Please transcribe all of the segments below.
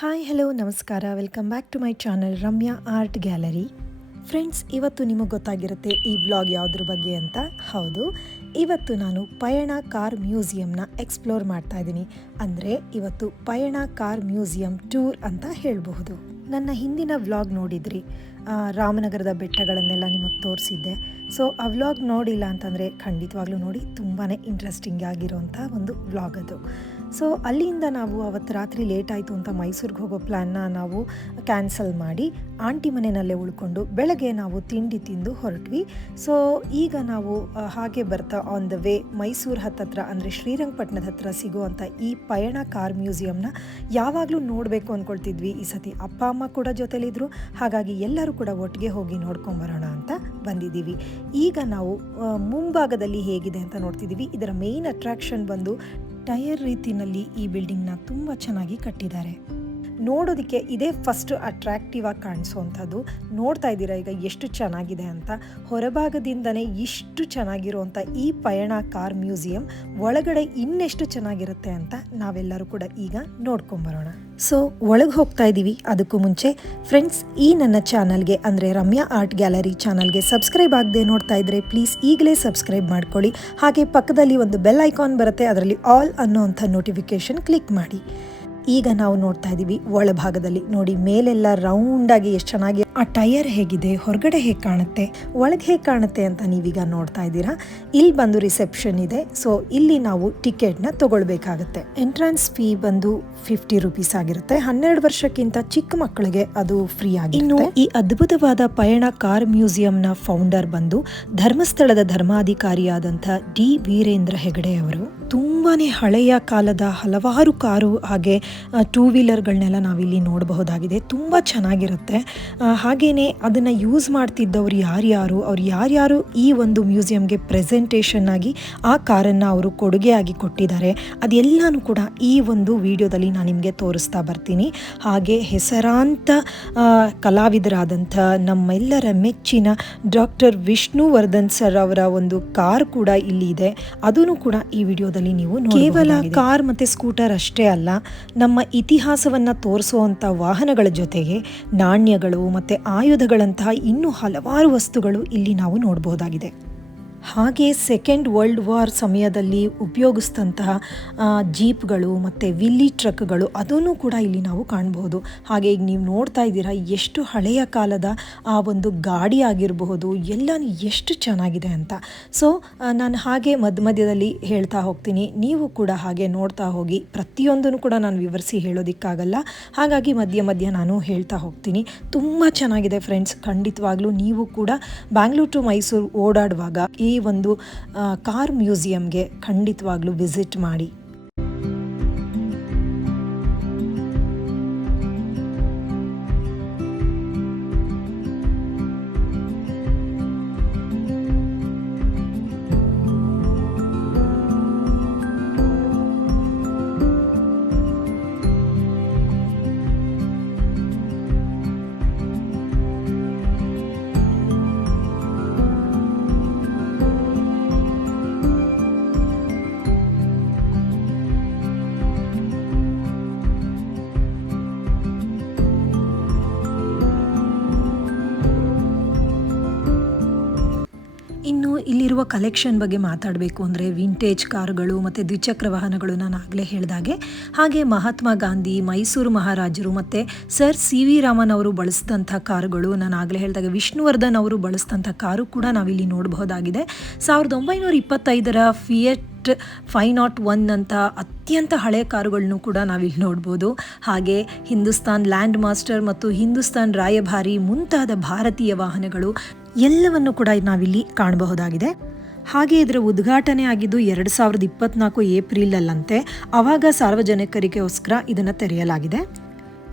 Hi hello ನಮಸ್ಕಾರ welcome back to my channel Ramya art gallery. Friends, ಇವತ್ತು ನಿಮಗೆ ಗೊತ್ತಾಗಿರುತ್ತೆ ಈ ವ್ಲಾಗ್ ಯಾವುದ್ರ ಬಗ್ಗೆ ಅಂತ. ಹೌದು, ಇವತ್ತು ನಾನು ಪಯಣ ಕಾರ್ ಮ್ಯೂಸಿಯಂನ ಎಕ್ಸ್ಪ್ಲೋರ್ ಮಾಡ್ತಾ ಇದ್ದೀನಿ. ಅಂದರೆ ಇವತ್ತು ಪಯಣ ಕಾರ್ ಮ್ಯೂಸಿಯಂ ಟೂರ್ ಅಂತ ಹೇಳಬಹುದು. ನನ್ನ ಹಿಂದಿನ ವ್ಲಾಗ್ ನೋಡಿದ್ರಿ, ರಾಮನಗರದ ಬೆಟ್ಟಗಳನ್ನೆಲ್ಲ ನಿಮಗೆ ತೋರಿಸಿದ್ದೆ. ಸೊ ಆ ವ್ಲಾಗ್ ನೋಡಿಲ್ಲ ಅಂತಂದರೆ ಖಂಡಿತವಾಗ್ಲೂ ನೋಡಿ, ತುಂಬಾ ಇಂಟ್ರೆಸ್ಟಿಂಗ್ ಆಗಿರೋಂಥ ಒಂದು ವ್ಲಾಗ್ ಅದು. ಸೊ ಅಲ್ಲಿಂದ ನಾವು ಅವತ್ತು ರಾತ್ರಿ ಲೇಟ್ ಆಯಿತು ಅಂತ ಮೈಸೂರಿಗೆ ಹೋಗೋ ಪ್ಲ್ಯಾನ್ನ ನಾವು ಕ್ಯಾನ್ಸಲ್ ಮಾಡಿ ಆಂಟಿ ಮನೆಯಲ್ಲೇ ಉಳ್ಕೊಂಡು ಬೆಳಗ್ಗೆ ನಾವು ತಿಂಡಿ ತಿಂದು ಹೊರಟ್ವಿ. ಸೊ ಈಗ ನಾವು ಹಾಗೆ ಬರ್ತಾ ಆನ್ ದ ವೇ ಮೈಸೂರು ಹತ್ತತ್ರ ಅಂದರೆ ಶ್ರೀರಂಗಪಟ್ಟಣದ ಹತ್ರ ಸಿಗುವಂಥ ಈ ಪಯಣ ಕಾರ್ ಮ್ಯೂಸಿಯಂನ ಯಾವಾಗಲೂ ನೋಡಬೇಕು ಅಂದ್ಕೊಳ್ತಿದ್ವಿ. ಈ ಸತಿ ಅಪ್ಪ ಅಮ್ಮ ಕೂಡ ಜೊತೆಲಿದ್ರು, ಹಾಗಾಗಿ ಎಲ್ಲರೂ ಕೂಡ ಒಟ್ಟಿಗೆ ಹೋಗಿ ನೋಡ್ಕೊಂಬರೋಣ ಅಂತ ಬಂದಿದ್ದೀವಿ. ಈಗ ನಾವು ಮುಂಭಾಗದಲ್ಲಿ ಹೇಗಿದೆ ಅಂತ ನೋಡ್ತಿದ್ದೀವಿ. ಇದರ ಮೇಯ್ನ್ ಅಟ್ರಾಕ್ಷನ್ ಬಂದು ಟೈರ್ ರೀತಿಯಲ್ಲಿ ಈ ಬಿಲ್ಡಿಂಗ್ನ ತುಂಬ ಚೆನ್ನಾಗಿ ಕಟ್ಟಿದ್ದಾರೆ. ನೋಡೋದಕ್ಕೆ ಇದೇ ಫಸ್ಟ್ ಅಟ್ರಾಕ್ಟಿವ್ ಆಗಿ ಕಾಣಿಸುವಂಥದ್ದು. ನೋಡ್ತಾ ಇದ್ದೀರಾ ಈಗ ಎಷ್ಟು ಚೆನ್ನಾಗಿದೆ ಅಂತ. ಹೊರಭಾಗದಿಂದನೇ ಇಷ್ಟು ಚೆನ್ನಾಗಿರುವಂಥ ಈ ಪಯಣ ಕಾರ್ ಮ್ಯೂಸಿಯಂ ಒಳಗಡೆ ಇನ್ನೆಷ್ಟು ಚೆನ್ನಾಗಿರುತ್ತೆ ಅಂತ ನಾವೆಲ್ಲರೂ ಕೂಡ ಈಗ ನೋಡ್ಕೊಂಬರೋಣ. ಸೊ ಒಳಗೆ ಹೋಗ್ತಾ ಇದ್ದೀವಿ. ಅದಕ್ಕೂ ಮುಂಚೆ ಫ್ರೆಂಡ್ಸ್, ಈ ನನ್ನ ಚಾನಲ್ಗೆ ಅಂದರೆ ರಮ್ಯಾ ಆರ್ಟ್ ಗ್ಯಾಲರಿ ಚಾನಲ್ಗೆ ಸಬ್ಸ್ಕ್ರೈಬ್ ಆಗದೆ ನೋಡ್ತಾ ಇದ್ದರೆ ಪ್ಲೀಸ್ ಈಗಲೇ ಸಬ್ಸ್ಕ್ರೈಬ್ ಮಾಡ್ಕೊಳ್ಳಿ. ಹಾಗೆ ಪಕ್ಕದಲ್ಲಿ ಒಂದು ಬೆಲ್ ಐಕಾನ್ ಬರುತ್ತೆ, ಅದರಲ್ಲಿ ಆಲ್ ಅನ್ನೋವಂಥ ನೋಟಿಫಿಕೇಷನ್ ಕ್ಲಿಕ್ ಮಾಡಿ. ಈಗ ನಾವು ನೋಡ್ತಾ ಇದ್ದೀವಿ ಒಳಭಾಗದಲ್ಲಿ. ನೋಡಿ, ಮೇಲೆಲ್ಲ ರೌಂಡಾಗಿ ಎಷ್ಟು ಚೆನ್ನಾಗಿ ಆ ಟೈರ್ ಹೇಗಿದೆ, ಹೊರಗಡೆ ಹೇಗೆ ಕಾಣುತ್ತೆ, ಒಳಗೆ ಹೇಗೆ ಕಾಣುತ್ತೆ ಅಂತ ನೀವೀಗ ನೋಡ್ತಾ ಇದ್ದೀರಾ. ಇಲ್ಲಿ ಬಂದು ರಿಸೆಪ್ಷನ್ ಇದೆ. ಸೊ ಇಲ್ಲಿ ನಾವು ಟಿಕೆಟ್ನ ತಗೊಳ್ಬೇಕಾಗತ್ತೆ. ಎಂಟ್ರೆನ್ಸ್ ಫೀ ಬಂದು 50 ರೂಪೀಸ್ ಆಗಿರುತ್ತೆ. 12 ವರ್ಷಕ್ಕಿಂತ ಚಿಕ್ಕ ಮಕ್ಕಳಿಗೆ ಅದು ಫ್ರೀ ಆಗಿ. ಇನ್ನು ಈ ಅದ್ಭುತವಾದ ಪಯಣ ಕಾರ್ ಮ್ಯೂಸಿಯಂನ ಫೌಂಡರ್ ಬಂದು ಧರ್ಮಸ್ಥಳದ ಧರ್ಮಾಧಿಕಾರಿಯಾದಂಥ ಡಿ ವೀರೇಂದ್ರ ಹೆಗಡೆ ಅವರು. ತುಂಬಾನೇ ಹಳೆಯ ಕಾಲದ ಹಲವಾರು ಕಾರು ಹಾಗೆ ಟೂ ವೀಲರ್ಗಳನ್ನೆಲ್ಲ ನಾವಿಲ್ಲಿ ನೋಡಬಹುದಾಗಿದೆ. ತುಂಬ ಚೆನ್ನಾಗಿರುತ್ತೆ. ಹಾಗೆಯೇ ಅದನ್ನು ಯೂಸ್ ಮಾಡ್ತಿದ್ದವ್ರು ಅವ್ರು ಯಾರ್ಯಾರು ಈ ಒಂದು ಮ್ಯೂಸಿಯಂಗೆ ಪ್ರೆಸೆಂಟೇಷನ್ ಆಗಿ ಆ ಕಾರನ್ನು ಅವರು ಕೊಡುಗೆಯಾಗಿ ಕೊಟ್ಟಿದ್ದಾರೆ, ಅದೆಲ್ಲನೂ ಕೂಡ ಈ ಒಂದು ವಿಡಿಯೋದಲ್ಲಿ ನಾನು ನಿಮಗೆ ತೋರಿಸ್ತಾ ಬರ್ತೀನಿ. ಹಾಗೆ ಹೆಸರಾಂತ ಕಲಾವಿದರಾದಂಥ ನಮ್ಮೆಲ್ಲರ ಮೆಚ್ಚಿನ ಡಾಕ್ಟರ್ ವಿಷ್ಣುವರ್ಧನ್ ಸರ್ ಅವರ ಒಂದು ಕಾರ್ ಕೂಡ ಇಲ್ಲಿ ಇದೆ. ಅದನ್ನು ಕೂಡ ಈ ವಿಡಿಯೋದಲ್ಲಿ ನೀವು ಕೇವಲ ಕಾರ್ ಮತ್ತು ಸ್ಕೂಟರ್ ಅಷ್ಟೇ ಅಲ್ಲ, ನಮ್ಮ ಇತಿಹಾಸವನ್ನು ತೋರಿಸುವಂಥ ವಾಹನಗಳ ಜೊತೆಗೆ ನಾಣ್ಯಗಳು ಮತ್ತು ಆಯುಧಗಳಂತಹ ಇನ್ನೂ ಹಲವಾರು ವಸ್ತುಗಳು ಇಲ್ಲಿ ನಾವು ನೋಡಬಹುದಾಗಿದೆ. ಹಾಗೆ ಸೆಕೆಂಡ್ ವರ್ಲ್ಡ್ ವಾರ್ ಸಮಯದಲ್ಲಿ ಉಪಯೋಗಿಸಿದಂತಹ ಜೀಪ್ಗಳು ಮತ್ತು ವಿಲ್ಲಿ ಟ್ರಕ್ಗಳು ಅದನ್ನು ಕೂಡ ಇಲ್ಲಿ ನಾವು ಕಾಣಬಹುದು. ಹಾಗೆ ಈಗ ನೀವು ನೋಡ್ತಾ ಇದ್ದೀರಾ ಎಷ್ಟು ಹಳೆಯ ಕಾಲದ ಆ ಒಂದು ಗಾಡಿ ಆಗಿರಬಹುದು, ಎಲ್ಲ ಎಷ್ಟು ಚೆನ್ನಾಗಿದೆ ಅಂತ. ಸೊ ನಾನು ಹಾಗೆ ಮಧ್ಯದಲ್ಲಿ ಹೇಳ್ತಾ ಹೋಗ್ತೀನಿ, ನೀವು ಕೂಡ ಹಾಗೆ ನೋಡ್ತಾ ಹೋಗಿ. ಪ್ರತಿಯೊಂದನ್ನು ಕೂಡ ನಾನು ವಿವರಿಸಿ ಹೇಳೋದಕ್ಕಾಗಲ್ಲ, ಹಾಗಾಗಿ ಮಧ್ಯ ನಾನು ಹೇಳ್ತಾ ಹೋಗ್ತೀನಿ. ತುಂಬ ಚೆನ್ನಾಗಿದೆ ಫ್ರೆಂಡ್ಸ್. ಖಂಡಿತವಾಗ್ಲೂ ನೀವು ಕೂಡ ಬ್ಯಾಂಗ್ಳೂರ್ ಟು ಮೈಸೂರು ಓಡಾಡುವಾಗ ಈ ಒಂದು ಕಾರ್ ಮ್ಯೂಸಿಯಂಗೆ ಖಂಡಿತವಾಗ್ಲೂ ವಿಸಿಟ್ ಮಾಡಿ. ಇನ್ನು ಇಲ್ಲಿರುವ ಕಲೆಕ್ಷನ್ ಬಗ್ಗೆ ಮಾತಾಡಬೇಕು ಅಂದರೆ ವಿಂಟೇಜ್ ಕಾರುಗಳು ಮತ್ತು ದ್ವಿಚಕ್ರ ವಾಹನಗಳು ನಾನು ಆಗಲೇ ಹೇಳಿದಾಗೆ, ಹಾಗೆ ಮಹಾತ್ಮ ಗಾಂಧಿ, ಮೈಸೂರು ಮಹಾರಾಜರು ಮತ್ತು ಸರ್ CV ರಾಮನ್ ಅವರು ಬಳಸಿದಂಥ ಕಾರುಗಳು, ನಾನು ಆಗಲೇ ಹೇಳಿದಾಗ ವಿಷ್ಣುವರ್ಧನ್ ಅವರು ಬಳಸಿದಂಥ ಕಾರು ಕೂಡ ನಾವಿಲ್ಲಿ ನೋಡಬಹುದಾಗಿದೆ. 1925ರ ಫಿಯಟ್ 501 ಅಂತ ಅತ್ಯಂತ ಹಳೆಯ ಕಾರುಗಳನ್ನು ಕೂಡ ನಾವಿಲ್ಲಿ ನೋಡ್ಬೋದು. ಹಾಗೆ ಹಿಂದೂಸ್ತಾನ್ ಲ್ಯಾಂಡ್ ಮಾಸ್ಟರ್ ಮತ್ತು ಹಿಂದೂಸ್ತಾನ್ ರಾಯಭಾರಿ ಮುಂತಾದ ಭಾರತೀಯ ವಾಹನಗಳು ಎಲ್ಲವನ್ನು ಕೂಡ ನಾವಿಲ್ಲಿ ಕಾಣಬಹುದಾಗಿದೆ. ಹಾಗೆ ಇದರ ಉದ್ಘಾಟನೆ ಆಗಿದ್ದು 2024 ಏಪ್ರಿಲಲ್ಲಂತೆ. ಆವಾಗ ಸಾರ್ವಜನಿಕರಿಗೋಸ್ಕರ ಇದನ್ನು ತೆರೆಯಲಾಗಿದೆ.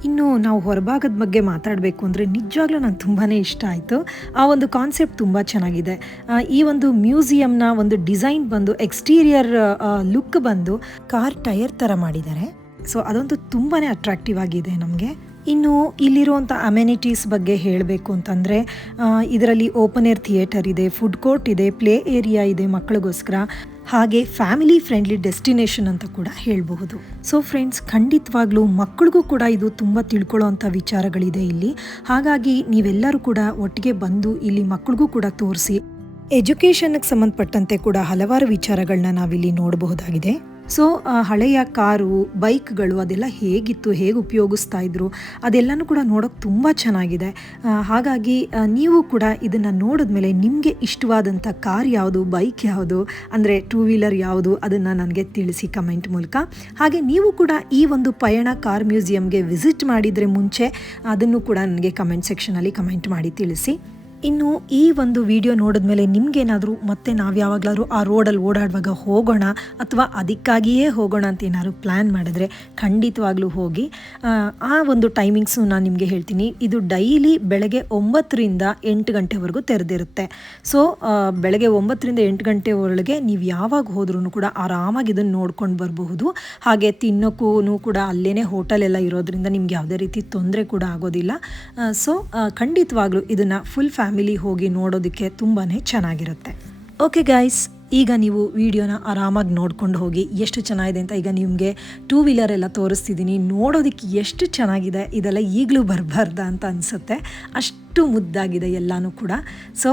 ಇನ್ನು ನಾವು ಹೊರಭಾಗದ ಬಗ್ಗೆ ಮಾತಾಡಬೇಕು ಅಂದರೆ ನಿಜವಾಗ್ಲೂ ನಂಗೆ ತುಂಬಾ ಇಷ್ಟ ಆಯಿತು. ಆ ಒಂದು ಕಾನ್ಸೆಪ್ಟ್ ತುಂಬ ಚೆನ್ನಾಗಿದೆ. ಈ ಒಂದು ಮ್ಯೂಸಿಯಂನ ಒಂದು ಡಿಸೈನ್ ಬಂದು ಎಕ್ಸ್ಟೀರಿಯರ್ ಲುಕ್ ಬಂದು ಕಾರ್ ಟೈರ್ ಥರ ಮಾಡಿದ್ದಾರೆ. ಸೊ ಅದಂತೂ ತುಂಬಾ ಅಟ್ರಾಕ್ಟಿವ್ ಆಗಿದೆ ನಮಗೆ. ಇನ್ನು ಇಲ್ಲಿರುವಂಥ ಅಮೆನಿಟೀಸ್ ಬಗ್ಗೆ ಹೇಳಬೇಕು ಅಂತಂದರೆ ಇದರಲ್ಲಿ ಓಪನ್ ಏರ್ ಥಿಯೇಟರ್ ಇದೆ, ಫುಡ್ ಕೋರ್ಟ್ ಇದೆ, ಪ್ಲೇ ಏರಿಯಾ ಇದೆ ಮಕ್ಕಳಿಗೋಸ್ಕರ. ಹಾಗೆ ಫ್ಯಾಮಿಲಿ ಫ್ರೆಂಡ್ಲಿ ಡೆಸ್ಟಿನೇಷನ್ ಅಂತ ಕೂಡ ಹೇಳಬಹುದು. ಸೊ ಫ್ರೆಂಡ್ಸ್, ಖಂಡಿತವಾಗ್ಲೂ ಮಕ್ಕಳಿಗೂ ಕೂಡ ಇದು ತುಂಬ ತಿಳ್ಕೊಳ್ಳೋವಂಥ ವಿಚಾರಗಳಿದೆ ಇಲ್ಲಿ. ಹಾಗಾಗಿ ನೀವೆಲ್ಲರೂ ಕೂಡ ಒಟ್ಟಿಗೆ ಬಂದು ಇಲ್ಲಿ ಮಕ್ಕಳಿಗೂ ಕೂಡ ತೋರಿಸಿ ಎಜುಕೇಷನ್ಗೆ ಸಂಬಂಧಪಟ್ಟಂತೆ ಕೂಡ ಹಲವಾರು ವಿಚಾರಗಳನ್ನ ನಾವಿಲ್ಲಿ ನೋಡಬಹುದಾಗಿದೆ. ಸೊ ಹಳೆಯ ಕಾರು, ಬೈಕ್ಗಳು ಅದೆಲ್ಲ ಹೇಗಿತ್ತು, ಹೇಗೆ ಉಪಯೋಗಿಸ್ತಾ ಇದ್ರು, ಅದೆಲ್ಲನೂ ಕೂಡ ನೋಡೋಕೆ ತುಂಬ ಚೆನ್ನಾಗಿದೆ. ಹಾಗಾಗಿ ನೀವು ಕೂಡ ಇದನ್ನು ನೋಡಿದ್ಮೇಲೆ ನಿಮಗೆ ಇಷ್ಟವಾದಂಥ ಕಾರ್ ಯಾವುದು, ಬೈಕ್ ಯಾವುದು, ಅಂದರೆ 2 ವೀಲರ್ ಯಾವುದು, ಅದನ್ನು ನನಗೆ ತಿಳಿಸಿ ಕಮೆಂಟ್ ಮೂಲಕ. ಹಾಗೆ ನೀವು ಕೂಡ ಈ ಒಂದು ಪಯಣ ಕಾರ್ ಮ್ಯೂಸಿಯಂಗೆ ವಿಸಿಟ್ ಮಾಡಿದರೆ ಮುಂಚೆ ಅದನ್ನು ಕೂಡ ನನಗೆ ಕಮೆಂಟ್ ಸೆಕ್ಷನಲ್ಲಿ ಕಮೆಂಟ್ ಮಾಡಿ ತಿಳಿಸಿ. ಇನ್ನು ಈ ಒಂದು ವಿಡಿಯೋ ನೋಡಿದ್ಮೇಲೆ ನಿಮಗೇನಾದರೂ ಮತ್ತೆ ನಾವು ಯಾವಾಗಲಾದ್ರೂ ಆ ರೋಡಲ್ಲಿ ಓಡಾಡುವಾಗ ಹೋಗೋಣ ಅಥವಾ ಅದಕ್ಕಾಗಿಯೇ ಹೋಗೋಣ ಅಂತ ಏನಾದ್ರು ಪ್ಲ್ಯಾನ್ ಮಾಡಿದ್ರೆ ಖಂಡಿತವಾಗ್ಲೂ ಹೋಗಿ. ಆ ಒಂದು ಟೈಮಿಂಗ್ಸು ನಾನು ನಿಮಗೆ ಹೇಳ್ತೀನಿ. ಇದು ಡೈಲಿ ಬೆಳಗ್ಗೆ 9ರಿಂದ 8 ಗಂಟೆವರೆಗೂ ತೆರೆದಿರುತ್ತೆ. ಸೊ ಬೆಳಗ್ಗೆ 9ರಿಂದ 8 ಗಂಟೆ ಒಳಗೆ ನೀವು ಯಾವಾಗ ಹೋದ್ರೂ ಕೂಡ ಆರಾಮಾಗಿ ಇದನ್ನು ನೋಡ್ಕೊಂಡು ಬರಬಹುದು. ಹಾಗೆ ತಿನ್ನೋಕ್ಕೂ ಕೂಡ ಅಲ್ಲೇ ಹೋಟೆಲ್ ಎಲ್ಲ ಇರೋದ್ರಿಂದ ನಿಮ್ಗೆ ಯಾವುದೇ ರೀತಿ ತೊಂದರೆ ಕೂಡ ಆಗೋದಿಲ್ಲ. ಸೊ ಖಂಡಿತವಾಗ್ಲೂ ಇದನ್ನು ಫುಲ್ ಫ್ಯಾಮಿಲಿ ಹೋಗಿ ನೋಡೋದಕ್ಕೆ ತುಂಬಾ ಚೆನ್ನಾಗಿರುತ್ತೆ. ಓಕೆ ಗೈಸ್, ಈಗ ನೀವು ವಿಡಿಯೋನ ಆರಾಮಾಗಿ ನೋಡ್ಕೊಂಡು ಹೋಗಿ. ಎಷ್ಟು ಚೆನ್ನಾಗಿದೆ ಅಂತ ಈಗ ನಿಮಗೆ 2 ವೀಲರ್ ಎಲ್ಲ ತೋರಿಸ್ತಿದ್ದೀನಿ. ನೋಡೋದಕ್ಕೆ ಎಷ್ಟು ಚೆನ್ನಾಗಿದೆ, ಇದೆಲ್ಲ ಈಗಲೂ ಬರಬಾರ್ದ ಅಂತ ಅನಿಸುತ್ತೆ. ಅಷ್ಟು ಮುದ್ದಾಗಿದೆ ಎಲ್ಲನೂ ಕೂಡ. ಸೊ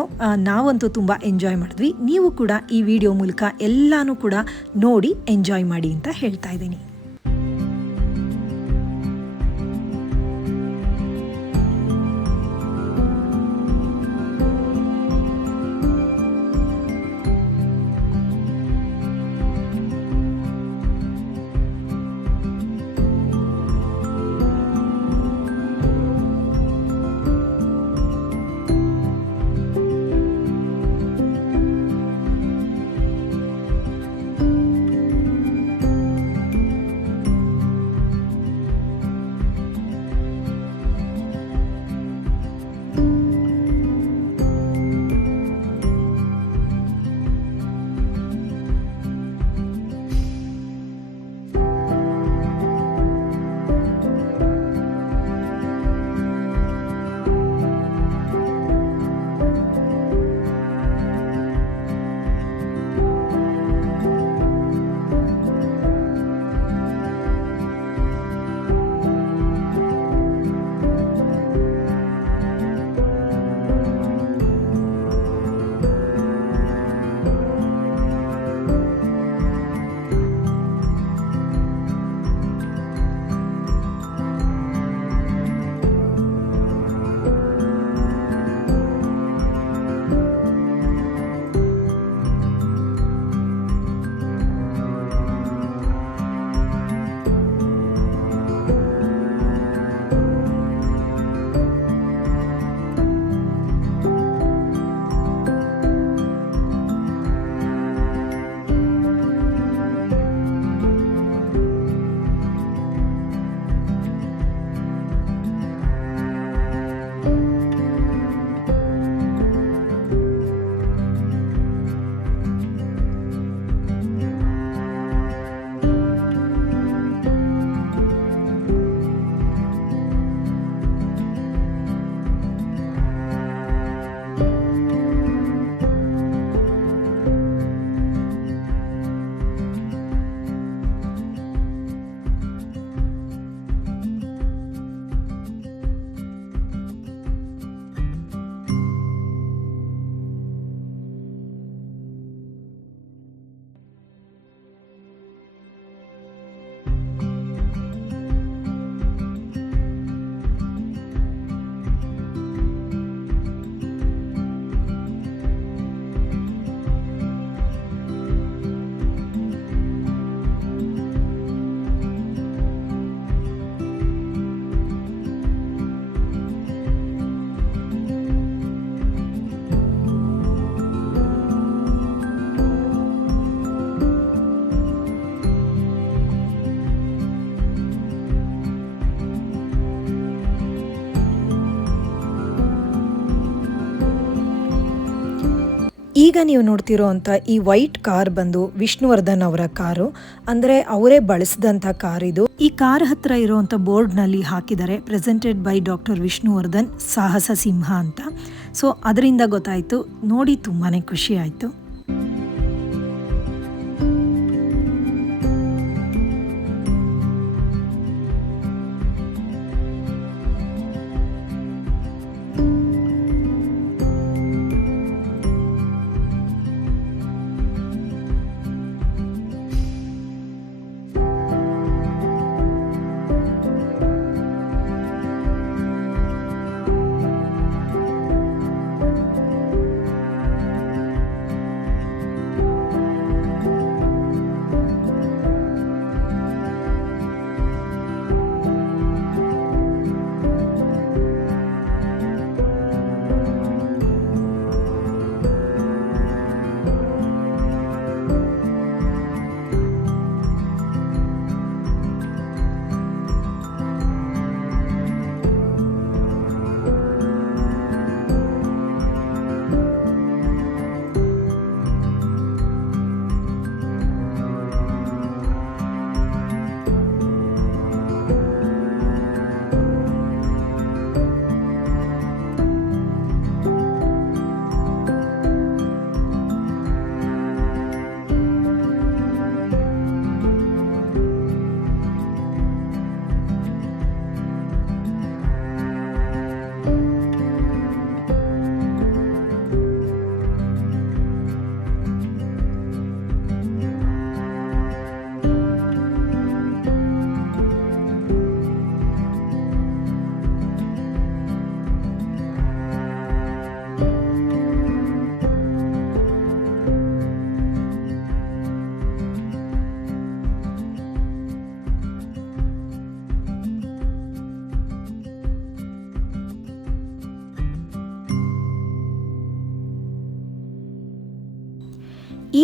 ನಾವಂತೂ ತುಂಬ ಎಂಜಾಯ್ ಮಾಡಿದ್ವಿ. ನೀವು ಕೂಡ ಈ ವಿಡಿಯೋ ಮೂಲಕ ಎಲ್ಲನೂ ಕೂಡ ನೋಡಿ ಎಂಜಾಯ್ ಮಾಡಿ ಅಂತ ಹೇಳ್ತಾ ಇದ್ದೀನಿ. ಈಗ ನೀವು ನೋಡ್ತಿರೋ ಅಂಥ ಈ ವೈಟ್ ಕಾರ್ ಬಂದು ವಿಷ್ಣುವರ್ಧನ್ ಅವರ ಕಾರು, ಅಂದರೆ ಅವರೇ ಬಳಸಿದಂಥ ಕಾರ್ ಇದು. ಈ ಕಾರ್ ಹತ್ರ ಇರುವಂಥ ಬೋರ್ಡ್ನಲ್ಲಿ ಹಾಕಿದ್ದಾರೆ ಪ್ರೆಸೆಂಟೆಡ್ ಬೈ ಡಾಕ್ಟರ್ ವಿಷ್ಣುವರ್ಧನ್ ಸಾಹಸ ಸಿಂಹ ಅಂತ. ಸೊ ಅದರಿಂದ ಗೊತ್ತಾಯಿತು, ನೋಡಿ ತುಂಬಾ ಖುಷಿ ಆಯಿತು.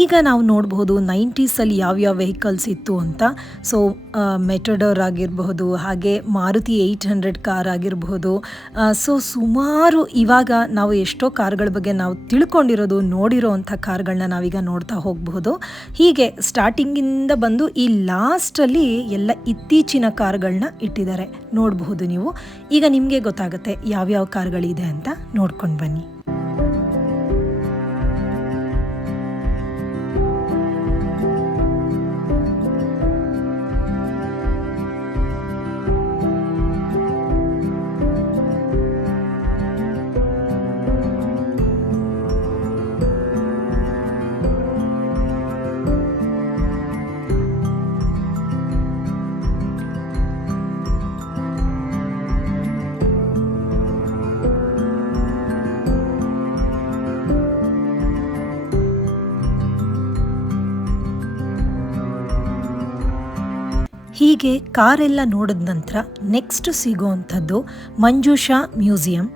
ಈಗ ನಾವು ನೋಡಬಹುದು 90ಸಲ್ಲಿ ಯಾವ್ಯಾವ ವೆಹಿಕಲ್ಸ್ ಇತ್ತು ಅಂತ. ಸೊ ಮೆಟಡೋರ್ ಆಗಿರಬಹುದು, ಹಾಗೆ ಮಾರುತಿ 800 ಕಾರ್ ಆಗಿರಬಹುದು. ಸೊ ಸುಮಾರು ಇವಾಗ ನಾವು ಎಷ್ಟೋ ಕಾರ್ಗಳ ಬಗ್ಗೆ ನಾವು ತಿಳ್ಕೊಂಡಿರೋದು, ನೋಡಿರೋ ಅಂಥ ಕಾರ್ಗಳನ್ನ ನಾವೀಗ ನೋಡ್ತಾ ಹೋಗಬಹುದು. ಹೀಗೆ ಸ್ಟಾರ್ಟಿಂಗಿಂದ ಬಂದು ಈ ಲಾಸ್ಟಲ್ಲಿ ಎಲ್ಲ ಇತ್ತೀಚಿನ ಕಾರ್ಗಳನ್ನ ಇಟ್ಟಿದ್ದಾರೆ ನೋಡಬಹುದು ನೀವು. ಈಗ ನಿಮಗೆ ಗೊತ್ತಾಗುತ್ತೆ ಯಾವ್ಯಾವ ಕಾರ್ಗಳಿದೆ ಅಂತ ನೋಡ್ಕೊಂಡು ಬನ್ನಿ. ಹೀಗೆ ಕಾರೆಲ್ಲ ನೋಡಿದ ನಂತರ ನೆಕ್ಸ್ಟ್ ಸಿಗೋವಂಥದ್ದು ಮಂಜುಷಾ ಮ್ಯೂಸಿಯಂ.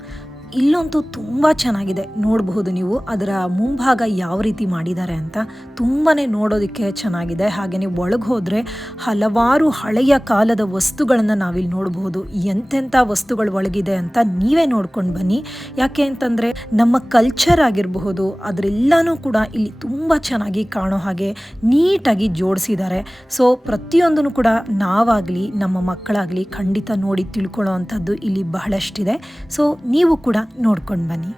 ಇಲ್ಲಂತೂ ತುಂಬ ಚೆನ್ನಾಗಿದೆ ನೋಡಬಹುದು ನೀವು. ಅದರ ಮುಂಭಾಗ ಯಾವ ರೀತಿ ಮಾಡಿದ್ದಾರೆ ಅಂತ ತುಂಬಾ ನೋಡೋದಕ್ಕೆ ಚೆನ್ನಾಗಿದೆ. ಹಾಗೆಯೇ ಒಳಗೆ ಹೋದರೆ ಹಲವಾರು ಹಳೆಯ ಕಾಲದ ವಸ್ತುಗಳನ್ನು ನಾವಿಲ್ಲಿ ನೋಡಬಹುದು. ಎಂತೆಂಥ ವಸ್ತುಗಳು ಒಳಗಿದೆ ಅಂತ ನೀವೇ ನೋಡ್ಕೊಂಡು ಬನ್ನಿ. ಯಾಕೆ ಅಂತಂದರೆ ನಮ್ಮ ಕಲ್ಚರ್ ಆಗಿರಬಹುದು ಅದರೆಲ್ಲನೂ ಕೂಡ ಇಲ್ಲಿ ತುಂಬ ಚೆನ್ನಾಗಿ ಕಾಣೋ ಹಾಗೆ ನೀಟಾಗಿ ಜೋಡಿಸಿದ್ದಾರೆ. ಸೊ ಪ್ರತಿಯೊಂದನ್ನು ಕೂಡ ನಾವಾಗಲಿ ನಮ್ಮ ಮಕ್ಕಳಾಗಲಿ ಖಂಡಿತ ನೋಡಿ ತಿಳ್ಕೊಳ್ಳೋ ಅಂಥದ್ದು ಇಲ್ಲಿ ಬಹಳಷ್ಟಿದೆ. ಸೊ ನೀವು ಕೂಡ ನೋಡ್ಕೊಂಡು ಬನ್ನಿ.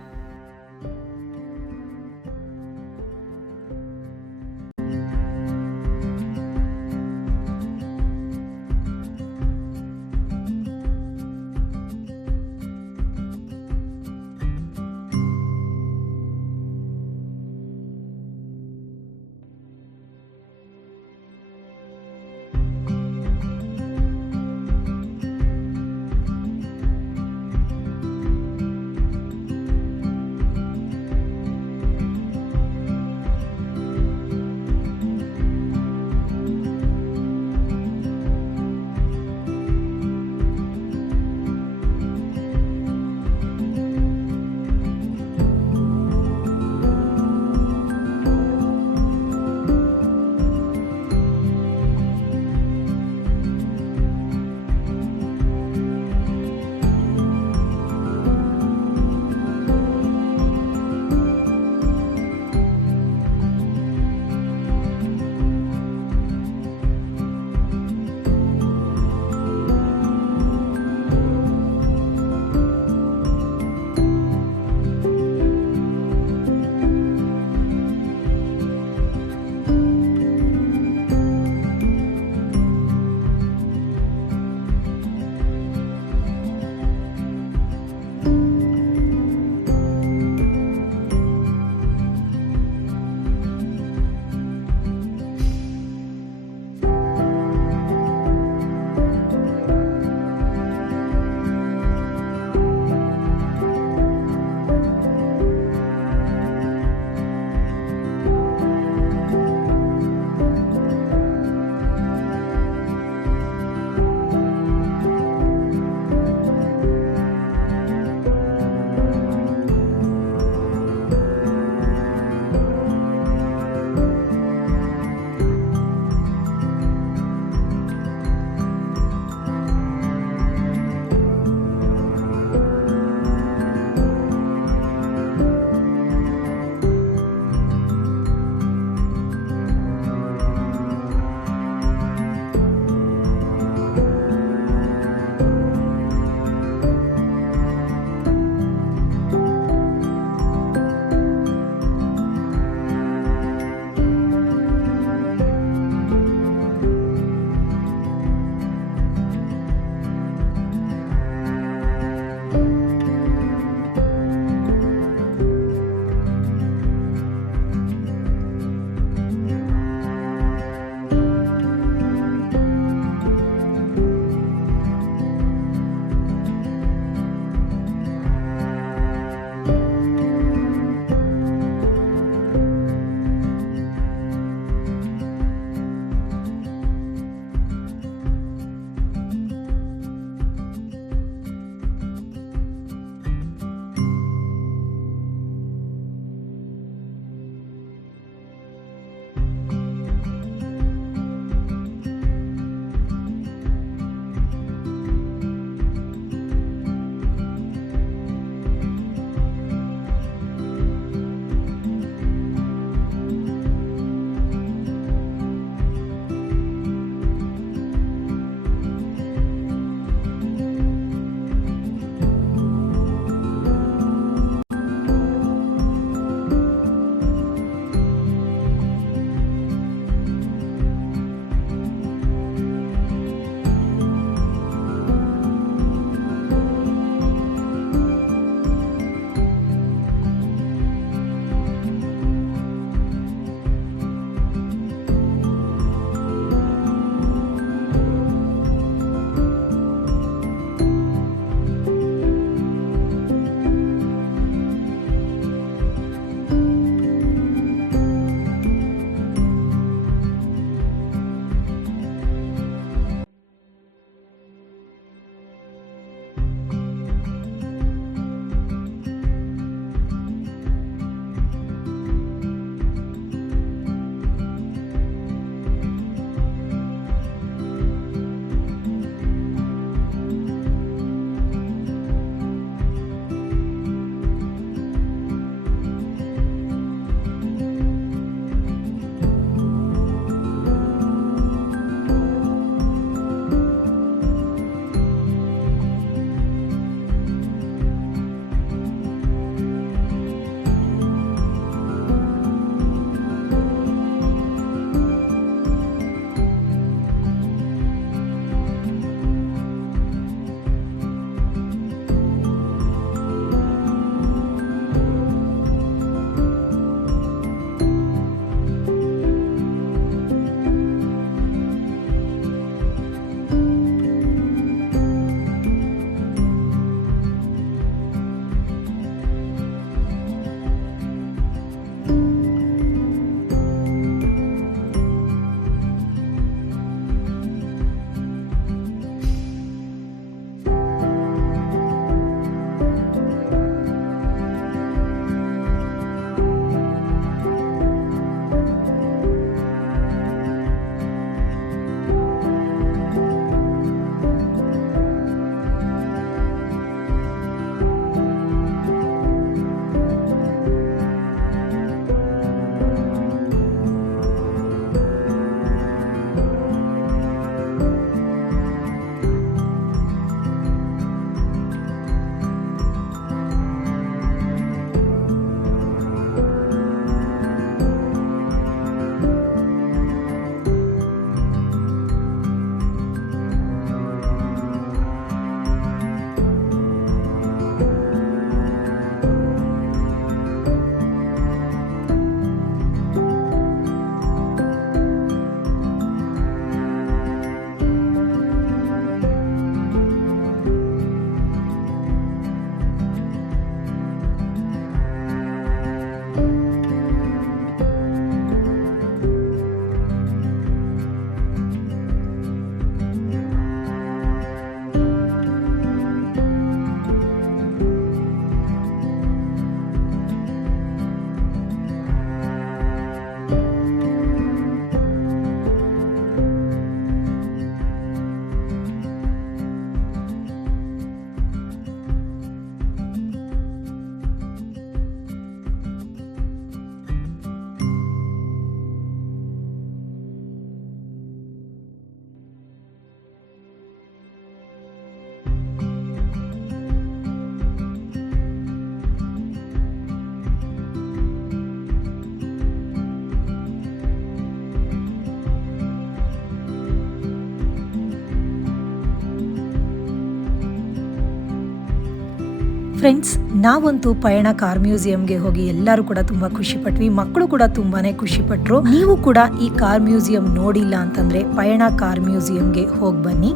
ಫ್ರೆಂಡ್ಸ್, ನಾವಂತೂ ಪಯಣ ಕಾರ್ ಮ್ಯೂಸಿಯಂಗೆ ಹೋಗಿ ಎಲ್ಲರೂ ಕೂಡ ತುಂಬ ಖುಷಿಪಟ್ವಿ. ಮಕ್ಕಳು ಕೂಡ ತುಂಬಾ ಖುಷಿಪಟ್ಟರು. ನೀವು ಕೂಡ ಈ ಕಾರ್ ಮ್ಯೂಸಿಯಂ ನೋಡಿಲ್ಲ ಅಂತಂದರೆ ಪಯಣ ಕಾರ್ ಮ್ಯೂಸಿಯಂಗೆ ಹೋಗಿ ಬನ್ನಿ.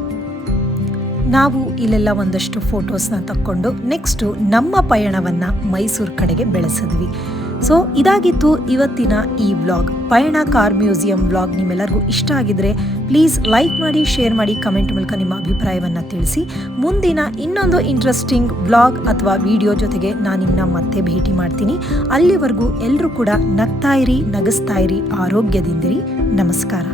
ನಾವು ಇಲ್ಲೆಲ್ಲ ಒಂದಷ್ಟು ಫೋಟೋಸ್ನ ತಕ್ಕೊಂಡು ನೆಕ್ಸ್ಟು ನಮ್ಮ ಪಯಣವನ್ನು ಮೈಸೂರು ಕಡೆಗೆ ಬೆಳೆಸಿದ್ವಿ. ಸೊ ಇದಾಗಿತ್ತು ಇವತ್ತಿನ ಈ ವ್ಲಾಗ್, ಪಯಣ ಕಾರ್ ಮ್ಯೂಸಿಯಂ ವ್ಲಾಗ್. ನಿಮ್ಮೆಲ್ಲರಿಗೂ ಇಷ್ಟ ಆಗಿದ್ರೆ ಪ್ಲೀಸ್ ಲೈಕ್ ಮಾಡಿ, ಶೇರ್ ಮಾಡಿ, ಕಮೆಂಟ್ ಮೂಲಕ ನಿಮ್ಮ ಅಭಿಪ್ರಾಯವನ್ನು ತಿಳಿಸಿ. ಮುಂದಿನ ಇನ್ನೊಂದು ಇಂಟ್ರೆಸ್ಟಿಂಗ್ ವ್ಲಾಗ್ ಅಥವಾ ವಿಡಿಯೋ ಜೊತೆಗೆ ನಾನು ನಿಮ್ಮನ್ನ ಮತ್ತೆ ಭೇಟಿ ಮಾಡ್ತೀನಿ. ಅಲ್ಲಿವರೆಗೂ ಎಲ್ಲರೂ ಕೂಡ ನಗ್ತಾ ಇರಿ, ನಗಿಸ್ತಾ ಇರಿ, ಆರೋಗ್ಯದಿಂದಿರಿ. ನಮಸ್ಕಾರ.